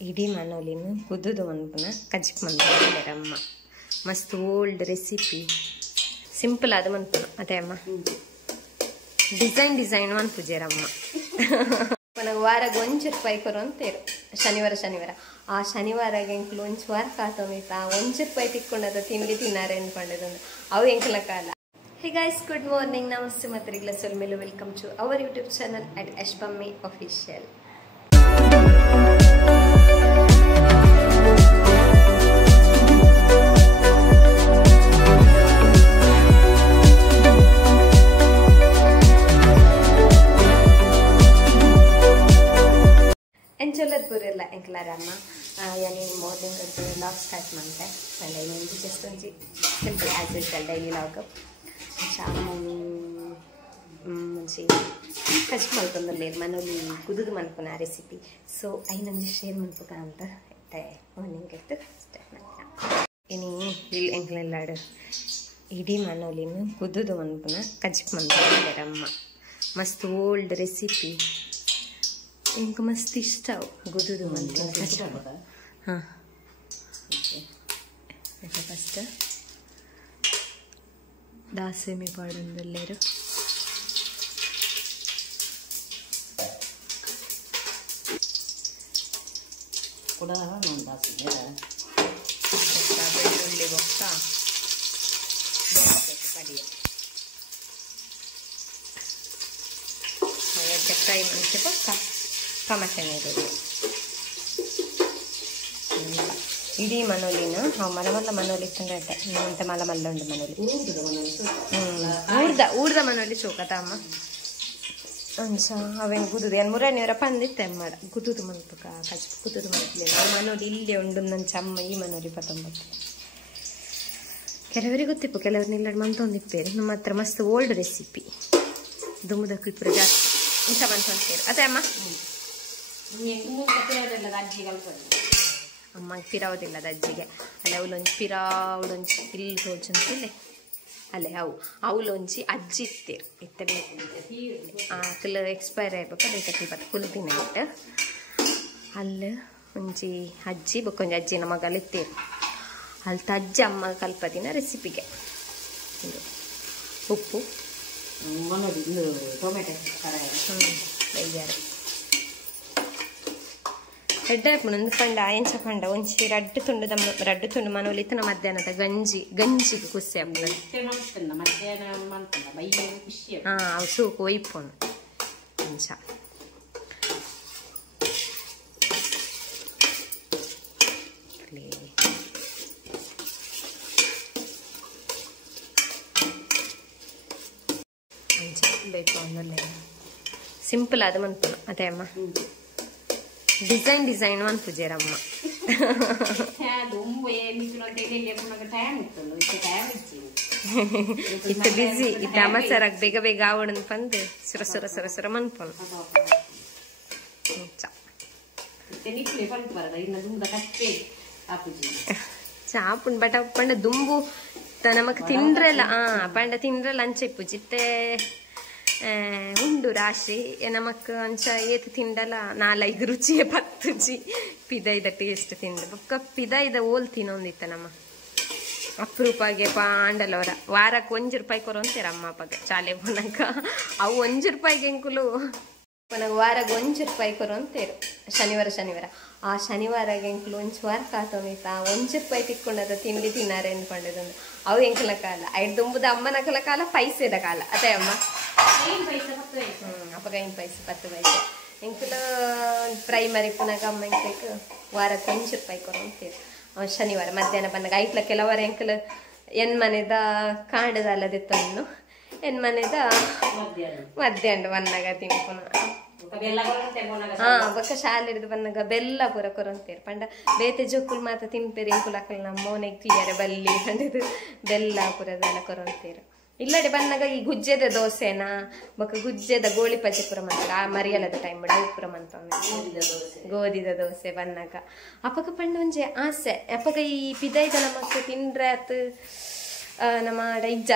ಇಡೀ ಮನೋಲಿನ ಕುದುದು ಮನ್ಪುನ ಕಜ್ಜಿಪ್ ಮನ್ಪುನ ಅಮ್ಮ ಮಸ್ತ್ ಓಲ್ಡ್ ರೆಸಿಪಿ ಸಿಂಪಲ್ ಆದ ಮನ್ಪುನ ಅದೇ ಅಮ್ಮ ಡಿಸೈನ್ ಮನ್ಪುಜೇರಮ್ಮ ನನಗೆ ವಾರಾಗ ₹1 ಕೊರು ಅಂತೇರು ಶನಿವಾರ ಆ ಶನಿವಾರಾಗ ಎಂಕ್ಲು ಒಂಚು ವಾರ ಕಾತೋಮಿತ ₹1 ತಿಕ್ಕೊಂಡದ ತಿಂಡಿ ತಿನ್ನಾರೆ ಅನ್ಕೊಂಡಿದ್ದು ಅವು ಎಂಕ್ಲ ಕಾಲ. Hey guys, good morning, namaste matrigla solmelu, welcome to our YouTube channel at Ashpammi Official. ಎಂಚೊಲ್ಲರ್ಪುರೆಲ್ಲ ಎಂಕ್ಲಾರಮ್ಮ ಯಾನಿ ಮಾರ್ನಿಂಗ್ ಲಾಗ್ ಸ್ಟಾರ್ಟ್ ಮಾಡ್ತೆ ಡೈಲಿ ಜಸ್ಟ್ ಒಂಜಿ simple as usual daily log ಮುಂಚೆ ಕಚ್ ಮಲ್ಕೊಂಡಲ್ಲೇರು ಮನೇಲಿ ಕುದುದು ಮಲ್ಪನ ರೆಸಿಪಿ ಸೊ ಐನೊಂದು ಶೇರ್ ಮಲ್ಪಕ ಅಂತ ಮಾರ್ನಿಂಗ್ ಆಯ್ತು ಸ್ಟಾರ್ಟ್ ಮಾಡ್ತಾ ಇನಿ ಇಲ್ಲಿ ಎಂಕ್ಲೆಲ್ಲಾಡು ಇಡೀ ಮನೇಲಿನ ಕುದುದು ಮಲ್ಪನ ಕಜ್ಜಿಪ್ ಮಲ್ಕೊಂಡೇರಮ್ಮ ಮಸ್ತ್ ಓಲ್ಡ್ ರೆಸಿಪಿ ಎಂಕ್ ಮಸ್ತ್ ಇಷ್ಟ ಗುದುದು ಮಲ್ಪನ ಹಾಂ ಫಸ್ಟ್ ದಾಸೇಮಿ ಪಾಡೊಂದುಲ್ಲೇರು ಬೆಳ್ಳುಳ್ಳಿ ಬೊಕ್ಕ ಕಡಿಯ ಫ್ರೈ ಮಾಡಿ ಬೊಕ್ಕ ಟೊಮೆಟೊ ನೀರುಳ್ಳಿ ಇಡೀ ಮನೋಲಿನ ನಾವು ಮಲ ಮನೋಲಿ ತಂದ್ರೆ ಅಂತ ಮಲ್ಲ ಉಂಡು ಮನೋಲಿ ಊರ್ದ ಮನೋಲಿ ಚೌಕತ ಅಮ್ಮ ಅಂಚ ಅವೇನು ಗುದುದು ಏನು ಮುರಣಿಯವರ ಪಂದಿತ್ತೆ ಮಾಡ ಗುದುದು ಮಲ್ಪಕ ಕಚ್ ಗುದುದು ಮಲ್ಪಲಿಲ್ಲ ಆ ಮನೋಲಿ ಇಲ್ಲೇ ಉಂಡು ನಂಚ ಅಮ್ಮ ಈ ಮನೋಲಿ 19 ಕೆಲವರಿಗೆ ಗೊತ್ತಿಪ್ಪು ಕೆಲವ್ರು ನಿಲ್ಲಡ್ ಮಂತೊಂದಿಪ್ಪೇರು ನಮ್ಮ ಹತ್ರ ಮಸ್ತ್ ಓಲ್ಡ್ ರೆಸಿಪಿ ದುಮ್ಮದಕ್ಕೂ ಇಪ್ಪರು ಜಾಸ್ತಿ ಇಂಥ ಬಂತೇರು ಅದೇ ಅಮ್ಮ ಅಮ್ಮಗೆ ಪಿರಾವುದಿಲ್ಲ ಅದು ಅಜ್ಜಿಗೆ ಅಲ್ಲೇ ಅವಲೊಂಚಿ ಪಿರಾವುಡೊಂಚಿ ಇಲ್ಲಿ ತೋಚಂತಿಲ್ಲೇ ಅಲ್ಲೇ ಅವಲೊಂಚಿ ಅಜ್ಜಿ ಇತ್ತೇರು ಇತ್ತ ಆಕಲ್ ಎಕ್ಸ್ಪೈರ್ ಆಗ್ಬೇಕು ಬೇಕತ್ತಿ ಬತ್ತು ಫುಲ್ ದಿನ ಇಟ್ಟು ಅಲ್ಲಿ ಒಂಜಿ ಅಜ್ಜಿ ಬೊಕ್ಕೊಂಜಿ ಅಜ್ಜಿನ ಮಗಲ್ ಇತ್ತೇರು ಅಲ್ಲಿ ಅಜ್ಜಿ ಅಮ್ಮ ಕಲ್ಪದಿನ ರೆಸಿಪಿಗೆ ಉಪ್ಪು ಟೊಮೆಟೊ ಬೈಯಾರು ರೆಡ್ ಆಯ್ಪುಂಡು ಪಂಡ ಎಂಚ ಪಂಡ ಒಂಚಿ ರಡ್ಡು ತುಂಡು ಮನೋಲಿತ್ತನ ಮಧ್ಯಾಹ್ನದ ಗಂಜಿಗೆ ಕುಸ್ಸೆ ಆಪುಂಡು ಹಾಂ ಅವು ಸೂಕು ಒಯ್ಪುಂಡು ಎಂಚ ಸಿಂಪಲ್ ಆದ ಮನ್ಪುನ ಅದೇ ಅಮ್ಮ ಡಿಸೈನ್ ಮನ್ಪುಜೇರಮ್ಮ ಇತ್ತು ಬಿಸಿ ಇತ್ತು ಅಮಸರಾಗ ಬೇಗ ಆವಡನ್ ಬಂದು ಸುರ ಮನ್ಪುನ ಚಾಪುನ್ ಬಟ್ ಪಂಡ ದುಂಬು ನಮಕ್ ತಿಂದ್ರಲ್ಲ ಪಂಡ ತಿಂದ್ರಲ್ಲ ಅಂಚ ಇಪ್ಪುಜಿತ್ತೆ ಉಂಡು ರಾಶಿ ನಮಕ್ ಅಂಚ ಏತು ತಿಂಡಲ 4-5 ರುಚಿಯೇ 10 ಜಿ ಪಿದೈದ ಟೇಸ್ಟ್ ತಿಂದ ಬೊಕ್ಕ ಪಿದೈದ ಓಲ್ ತಿನ್ನೊಂದಿತ್ತ ನಮ್ಮ ಅಪರೂಪಾಗೆ ಪಾಂಡಲವರ ವಾರಕ್ಕೆ ₹1 ಕೊರು ಅಂತೀರ ಅಮ್ಮ ಅಪ್ಪಗೆ ಚಾಲೆ ಪುನಕ ಅವು ₹1 ಎಂಕುಲು ನನಗೆ ವಾರಾಗ ₹1 ಕೊರು ಅಂತೇರು ಶನಿವಾರ ಆ ಶನಿವಾರಾಗ ಎಂಕ್ಲು ಒಂಚು ವಾರ ಕಾತೋಮಿತ ₹1 ತಿಕ್ಕೊಂಡದ ತಿಂಡಿ ತಿನ್ನಾರೆ ಅನ್ಕೊಂಡಿದ್ದು ಅವು ಎಂಕಲ ಕಾಲ ಐದು ದುಂಬುದ ಅಮ್ಮನ ಕಲ ಕಾಲ ಪೈಸೆದ ಕಾಲ ಅದೇ ಅಮ್ಮ ಅಪ್ಪಗ 10 ಪೈಸೆ ಎಂಕಲ ಪ್ರೈಮರಿ ಪುನಗ ಅಮ್ಮ ಎಂಕ್ಲಕ್ಕೆ ವಾರಕ್ಕೆ ₹1 ಕೊರು ಅಂತೇರು ಶನಿವಾರ ಮಧ್ಯಾಹ್ನ ಬಂದಾಗ ಐಟ್ಲ ಕೆಲವರ ಎಂಕಲ ಎನ್ ಮನೆದ ಕಾಂಡದ ಅಲ್ಲದಿತ್ತು ಎನ್ ಮನೆದ ಮಧ್ಯಾಹ್ನ ಬಂದಾಗ ತಿನ್ಪುನ ಬೊಕ್ಕ ಶಾಲೆ ಹಿಡಿದು ಬಂದಾಗ ಬೆಲ್ಲ ಪೂರ ಕೊರಂತೇರು ಪಂಡ ಬೇತೆ ಜೋಕುಲ್ ಮಾತ ತಿನ್ಪೇರು ಎಂಕುಲ್ ಅಕ್ಕಲ್ ನಮ್ಮ ಮೋನೆಗೆ ತೀಯರೆ ಬಲ್ಲಿ ಕಂಡಿದ್ದು ಬೆಲ್ಲ ಪೂರದೆಲ್ಲ ಕೊರಂತೇರು ಇಲ್ಲಡೆ ಬಂದಾಗ ಈ ಗುಜ್ಜೆದ ದೋಸೆನ ಬೊಕ್ಕ ಗುಜ್ಜೆದ ಗೋಳಿ ಪಚ್ಚೆ ಪುರ ಮಾಡ್ತಾರೆ ಆ ಮರಿಯಲದ ಟೈಮ್ ಬಿಡ ಪುರ ಮಂತ ಗೋಧಿದ ದೋಸೆ ಬಂದಾಗ ಅಪ್ಪಗ ಪಂಡ ಒಂಜೆ ಆಸೆ ಅಪ್ಪಗ ಈ ಪಿದೈದ ನಮಕ್ ತಿಂದ್ರೆ ಆತು ನಮ್ಮ ಇಜ್ಜ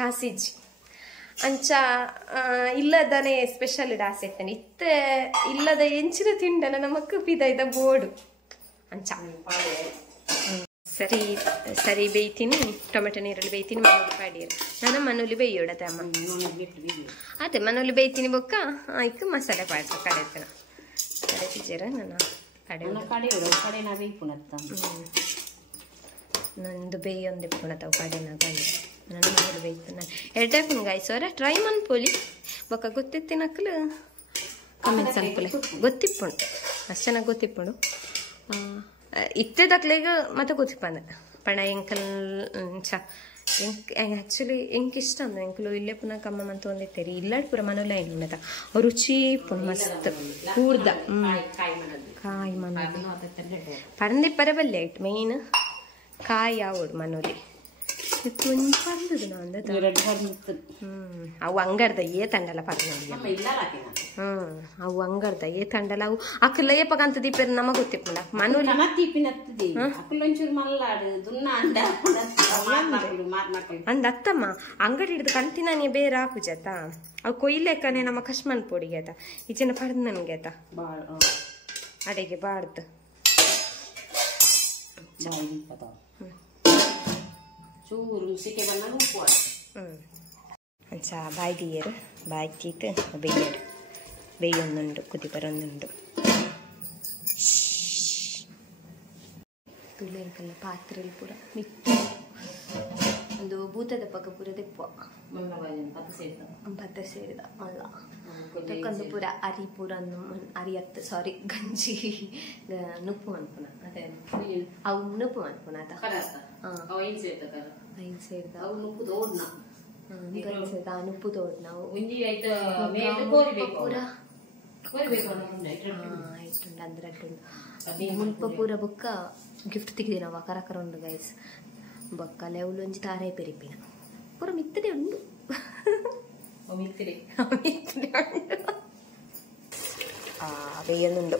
ಕಾಸಿಜ್ಜಿ ಅಂಚ ಇಲ್ಲದನೆ ಸ್ಪೆಷಲ್ ಡಾಸೆತ್ತನೆ ಇತ್ತೆ ಇಲ್ಲದ ಎಂಚಿನ ತಿಂಡನ ನಮಕ್ ಪಿದೈದ ಬೋಡು ಅಂಚ ಸರಿ ಸರಿ ಬೇಯ್ತೀನಿ ಟೊಮೆಟೊ ನೀರಲ್ಲಿ ಬೇಯ್ತೀನಿ ಮನೋಲಿ ಪಾಡಿಯರು ನಾನು ಮನೋಲಿ ಬೇಯೋಡತೆ ಅಮ್ಮ ಅದೇ ಮನೋಲಿ ಬೇಯ್ತೀನಿ ಬೊಕ್ಕ ಆಯ್ತು ಮಸಾಲೆ ಪಾಡ್ಸ ಕಡೆತನ ಕಡೆ ತಿಜರ ನಾನು ನಂದು ಬೇಯೊಂದು ಪುಣತವು ಕಡೆನ ಕಡೆ ನಾನು ಮನೋಲಿ ಬೇಯ್ತು ನಾನು ಎರಡಾಕು ಗಾಯ್ಸೋರ ಟ್ರೈ ಮನ್ಪೋಲಿ ಬೊಕ್ಕ ಗೊತ್ತಿತ್ತಿನಕ್ಕಲು ಕಮೆಂಟ್ಸ್ ಅನ್ಪೋಲೆ ಗೊತ್ತಿಪ್ಪುಂಡು ಅಷ್ಟು ಚೆನ್ನಾಗಿ ಗೊತ್ತಿಪ್ಪುಂಡು ಇತ್ತೆ ದಕ್ಲೆಗ ಮತ್ತೆ ಗೊತ್ತಿಪ್ಪಂದೆ ಪಣ ಎಂಕಲ್ ಚ ಎಂಕ್ ಆ್ಯಕ್ಚುಲಿ ಎಂಕ್ ಇಷ್ಟ ಅಂದು ಎಂಕಲು ಇಲ್ಲೇ ಪುನಃ ಕಮ್ಮ ಮಂತ ಒಂದಿತ್ತೇರಿ ಇಲ್ಲಾಡ್ ಪೂರ ಮನೋಲ ಏನಿಲ್ಲದ ರುಚಿ ಪುಣ ಮಸ್ತ್ ಕೂಡ್ದ ಕಾಯಿ ಮನ ಪರಂದಿ ಪರಬಲ್ಲೆ ಆಯ್ತು ಮೇಯ್ನ್ ಕಾಯಿ ಯಾವಡು ಮನೋಲಿ ತುಂಜ್ ಪರ್ದದು ನಾನು ಅವು ಅಂಗಡ್ದ ತಂಡಲ ಪರ್ನೋಲಿ ಅವು ಅಂಗಡ್ದ ತಂಡಲ ಅವು ಅಕ್ಕಲ್ಲ ಏಪಕಂತ ದೀಪ ನಮಗ್ ಗೊತ್ತಿಪ್ಪುಂಡ ಮನೋಲಿ ಅಂದ ಅತ್ತಮ್ಮ ಅಂಗಡಿ ಹಿಡಿದು ಕಂತಿನ ನೀ ಬೇರೆ ಆಪುಜಾತ ಅವು ಕೊಯ್ಲೆಕ್ಕನೆ ನಮ್ಮ ಕಶ್ಮನ್ ಪೊಡಿಗೆ ಆತ ಈಚಿನ ಪರ್ದ ನನ್ಗೆ ಆತ ಅಡಿಗೆ ಬಾಡ್ದು ಅಂಚ ಬಾಯ್ದಿಯರು ಬಾಯ್ತೀತು ಬೇಯರು ಬೇಯೊಂದುಂಡು ಕುದಿ ಬರೊಂದುಂಡು ತುಳಿಯಂಕಲ್ಲ ಪಾತ್ರೆಯಲ್ಲಿ ಪೂರ ಮಿತ್ತು ಒಂದು ಭೂತದ ಪಕ್ಕ ಪೂರ ದೆಪ್ಪು ಪತ್ತ ಸೇರಿದ ಅಲ್ಲ ತಕ್ಕಂದು ಪೂರ ಅರಿ ಪೂರ ಅರಿಯತ್ತು ಸಾರಿ ಗಂಜಿ ನುಪ್ಪು ಅನ್ಪುನ ಅದೇ ಅವು ನುಪ್ಪು ಅನ್ಪುನ ಅದ ಸೇರಿದ ನುಪ್ಪು ತೋಡ್ ನಾವು ಆಯ್ತುಂಡು ಅಂದ್ರಡ್ಡುಂಡು ಮುಲ್ಪ ಪೂರ ಬೊಕ್ಕ ಗಿಫ್ಟ್ ತೆಗ್ದಿ ನಾವು ಕರಕರ ಉಂಡು ಗೈಸ್ ಬೊಕ್ಕ ಲೆವಲು ಒಂಜಿ ತಾರೆ ಪೆರಿಪಿನ ಪೂರ ಮಿತ್ತಡೆ ಉಂಡು ಬೇಯೊಂದುಂಡು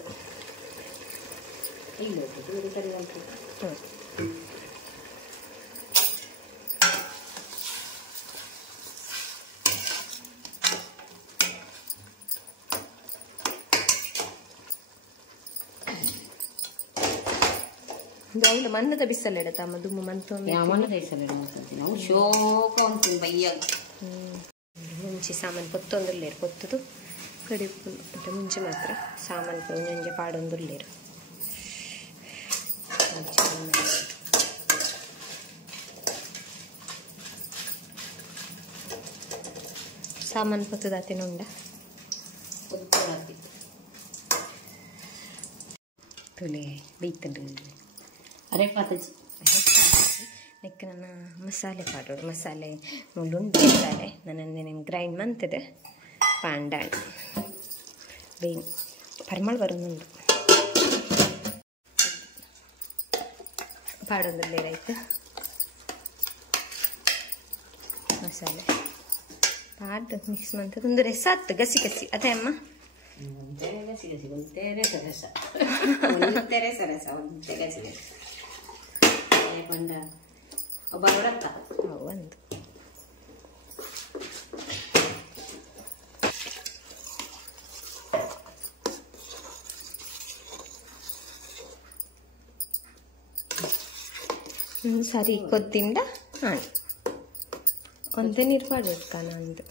ಅವಳು ಮನ್ನದ ಬಿಸಲ್ಲ ಇಡತ್ತಮ್ಮ ದುಮ್ಮ ಮುಂಚೆ ಸಾಮಾನು ಪೊತ್ತೊಂದುಲ್ಲೇರು ಪೊತ್ತದು ಕಡಿಪು ಅಂತ ಮುಂಚೆ ಮಾತ್ರ ಸಾಮಾನು ಒಂಜೊಂಜೆ ಪಾಡೊಂದುಲ್ಲೇರು ಸಾಮಾನು ಪೊತ್ತದಾತಿನ ಉಂಡ ತುಲೆ ಬೈತಂಡು ಅರೆ ಪಾತಜಿ ನೆಕ್ ನನ್ನ ಮಸಾಲೆ ಪಾಡೋಡು ಮಸಾಲೆ ಮುಳ್ಳುಂಡು ಮಸಾಲೆ ನನ್ನ ಗ್ರೈಂಡ್ ಮಂತದೆ ಪಾಂಡಾಣ್ ಬೇನ್ ಪರಿಮಳ ಬರೋದುಂಡು ಪಾಡೊಂದುಲ್ಲೇರಾಯ್ತು ಮಸಾಲೆ ಪಾಡು ಮಿಕ್ಸ್ ಮಂತದ್ದು ಒಂದು ರೆಸ ಆತ್ತು ಗಸಿ ಗಸಿ ಅದೇ ಅಮ್ಮ ಒಂದು ಸರಿ ಕೊದ್ದಿಂಡ ಒಂದೇ ನೀರು ಪಾಡ್ಬೇಕು ನಂದು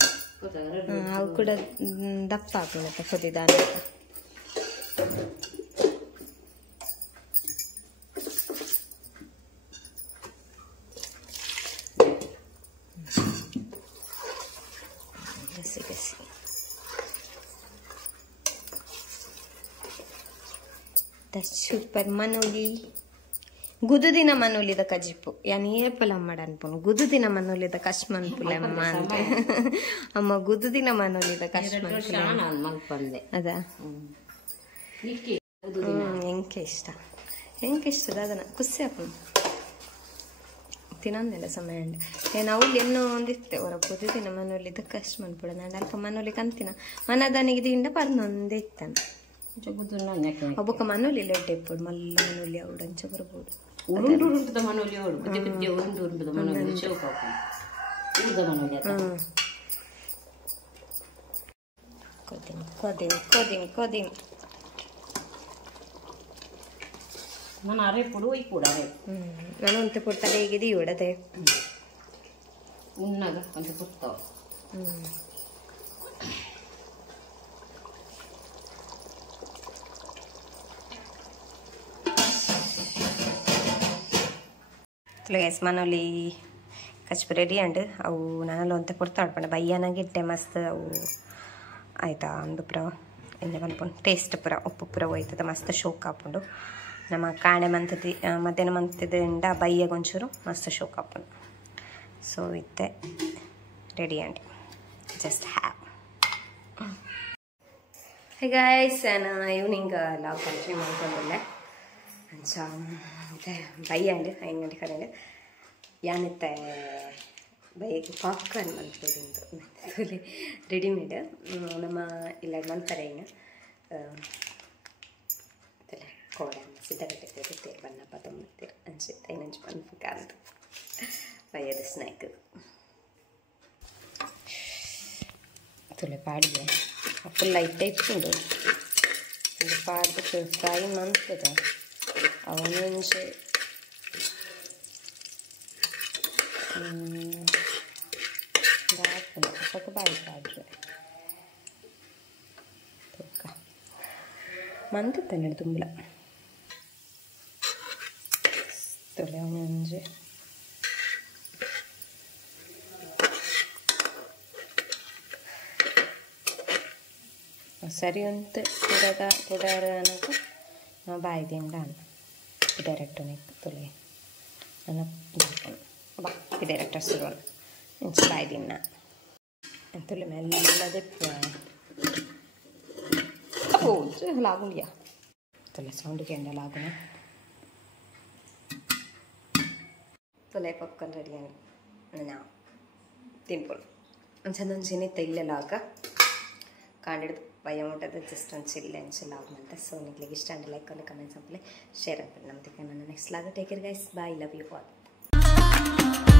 ಅವು ಕೂಡ ದಪ್ಪ ಹಾಕೋಣ ಕೊದ್ದಿದ್ದಾನ ಗಸಿ ಗಸಿ ಸೂಪರ್ ಮನೋಲಿ ಗುದುದಿನ ಮನೋಲಿದ ಕಜಿಪ್ಪು ಯಾನ್ ಏಪಲ ಅಮ್ಮಡ ಅನ್ಪುನು ಗುದುದಿನ ಮನೋಲಿದ ಕಶ್ಮನ್ ಪುಲೆಮ್ಮ ಅಂತ ಅಮ್ಮ ಗುದುದಿನ ಮನೋಲಿದ ಕಶ್ಮನ್ ಪುಲೆ ಅದಾ ಎಂಕೆ ಇಷ್ಟದ ಅದನ್ನ ಕುಸಿ ಹಾಕೊಂಡು ತಿನ್ನೊಂದಿಲ್ಲ ಸಮಯ ಅಂಡ್ ಏನು ಅವಳು ಎನ್ನೋ ಒಂದಿತ್ತೆ ಹೊರ ಗುದುದಿನ ಮನೋಲಿದ ಕಶ್ಮನ್ ಪುಳ ನಾನು ಅಲ್ಪ ಮನೋಲಿ ಕಂತಿನ ಮನದಾನಿಗೆ ದಿಂಡ ಪರ್ನೊಂದೇ ಇತ್ತಾನ ಒಬ್ಬಕ್ಕ ಮನೋಲಿ ಲೆಡ್ಡೆ ಇಪ್ಪಡು ಮಲ್ಲ ಮನೋಲಿ ಅವಡು ಅಂಚ ಬರ್ಬೋದು ಉರುಂಡುರುಂಟದ ಮನೋಲಿ ಅವಡು ಬುದ್ಧಿ ಬುದ್ಧಿ ಉರುಂಡುರುಂಟದ ಮನೋಲಿ ಚೌಕ ಉರ್ದ ಮನೋಲಿ ಕೊದಿನ್ ನಾನು ಅರೆ ಪುಡು ಈ ಕೂಡ ಅರೆ ನಾನು ಒಂತೆ ಪುಟ್ಟದ ಹೇಗಿದೆ ಇಡದೆ ಉನ್ನಾಗ ಒಂದು ಪುಟ್ಟ ಗೈಸ್ ಮನೇಲಿ ಕಚ್ಪು ರೆಡಿ ಅಂಡ್ ಅವು ನಾನೆಲ್ಲ ಒಂತೆ ಪುಡ್ತಾ ಆಡ್ಪಂಡೆ ಬಯ್ಯನಾಗಿ ಇಟ್ಟೆ ಮಸ್ತ್ ಅವು ಆಯ್ತಾ ಒಂದು ಪುರ ಎಣ್ಣೆ ಬಂದ್ಕೊಂಡು ಟೇಸ್ಟ್ ಪುರ ಉಪ್ಪು ಪುರ ಹೋಯ್ತದ ಮಸ್ತ್ ಶೋಕ್ ಹಾಕೊಂಡು ನಮ್ಮ ಕಾಣೆ ಮಂತದಿ ಮಧ್ಯಾಹ್ನ ಮಂತದಿಂದ ಬಯ್ಯಗೊಂಚೂರು ಮಸ್ತ್ ಶೋಕ್ ಹಾಕೊಂಡು ಸೊ ಇತ್ತೆ ready and just have hey guys ನಾನು ಈವ್ನಿಂಗ್ ಲಾಗ್ ಕಂಟಿನ್ಯೂ ಮಾಡ್ಕೊಂಡಲ್ಲೇ ಅಂಚ ಮತ್ತೆ ಬಯ್ಯಂಡು ಐಂಗಂಟೆ ಕಡೆ ಯಾನಿತ್ತೆ ಬೈಗೆ ಪಾಪ್ಕಾರ್ನ್ ಮಲ್ಪೊಂದು ರೆಡಿಮೇಡ್ ನಮ್ಮ ಇಲ್ಲ ಮಲ್ತಾರೆ ಏನು ಕೋಡೆ ಸಿದ್ಧಗಟ್ಟೆ ತಿರುತ್ತೇರು ಬನ್ನಪ್ಪ ತೊಂಬತ್ತೀರು ಅನ್ಸುತ್ತೆ ಐನಂಚು ಮನ್ಪುಕಾರ್ದು ಬಯ್ಯದ ಸ್ನ್ಯಾಕ್ ತುಲೆ ಪಾಡಿಗೆ ಫುಲ್ ಲೈಟ್ ಇಟ್ಕೊಂಡು ಇದು ಪಾಡ್ಬಿಟ್ಟು ಫ್ರೈ ಮಂತದ ಅವನಂಚೆ ಸ್ವಲ್ಪ ಬಾಯಿ ಪಾಡ್ರೆ ಮಂತತ್ತೆ ತುಂಬಲ ತೊಲೆ ಅವನಂಜೆ ಸರಿ ಅಂತ ಪುಡಾರ ಅನ್ನೋದು ನಾವು ಬಾಯ್ದಿಂದ ಡೈರೆಕ್ಟ್ ತೊಲೆ ನನ್ನ ಬಾ ಡೈರೆಕ್ಟ್ ಹಸಿರು ಇಂಚು ಬಾಯ್ದಿನ್ನ ತುಲೆ ಮೆಲ್ಲದೆ ಓಜ್ ಲಾಗುಂಡಿಯಾ ತುಲೆ ಸೌಂಡಿಗೆ ಎಂಡ ಲಾಗುಣ ತುಲೆ ಪಾಪ್ಕಾರ್ನ್ ರೆಡಿ ನಾ ತಿನ್ಪೊಡು ಒಂಚಂದೊಂದು ಚೆನ್ನಿತ್ತ ಇಲ್ಲೆಲ್ಲಾಗ ಕಾಂಡಿಡ್ದು ಬಯ್ಯಮುಟ್ಟದ ಜಸ್ಟ್ ಒಂದು ಚಿಲ್ಲೆ ಅಂಚೆಲ್ಲಾಗುವಂತ ಸೊ ನಿಮಗೆ ಇಷ್ಟ ಅಂದ್ರೆ ಲೈಕ್ ಒಂದು ಕಮೆಂಟ್ಸ್ ಹಾಕಲಿ ಶೇರ್ ಆಗ್ತದೆ ನಮ್ದಕ್ಕೆ ನನ್ನ next log take care guys bye love you all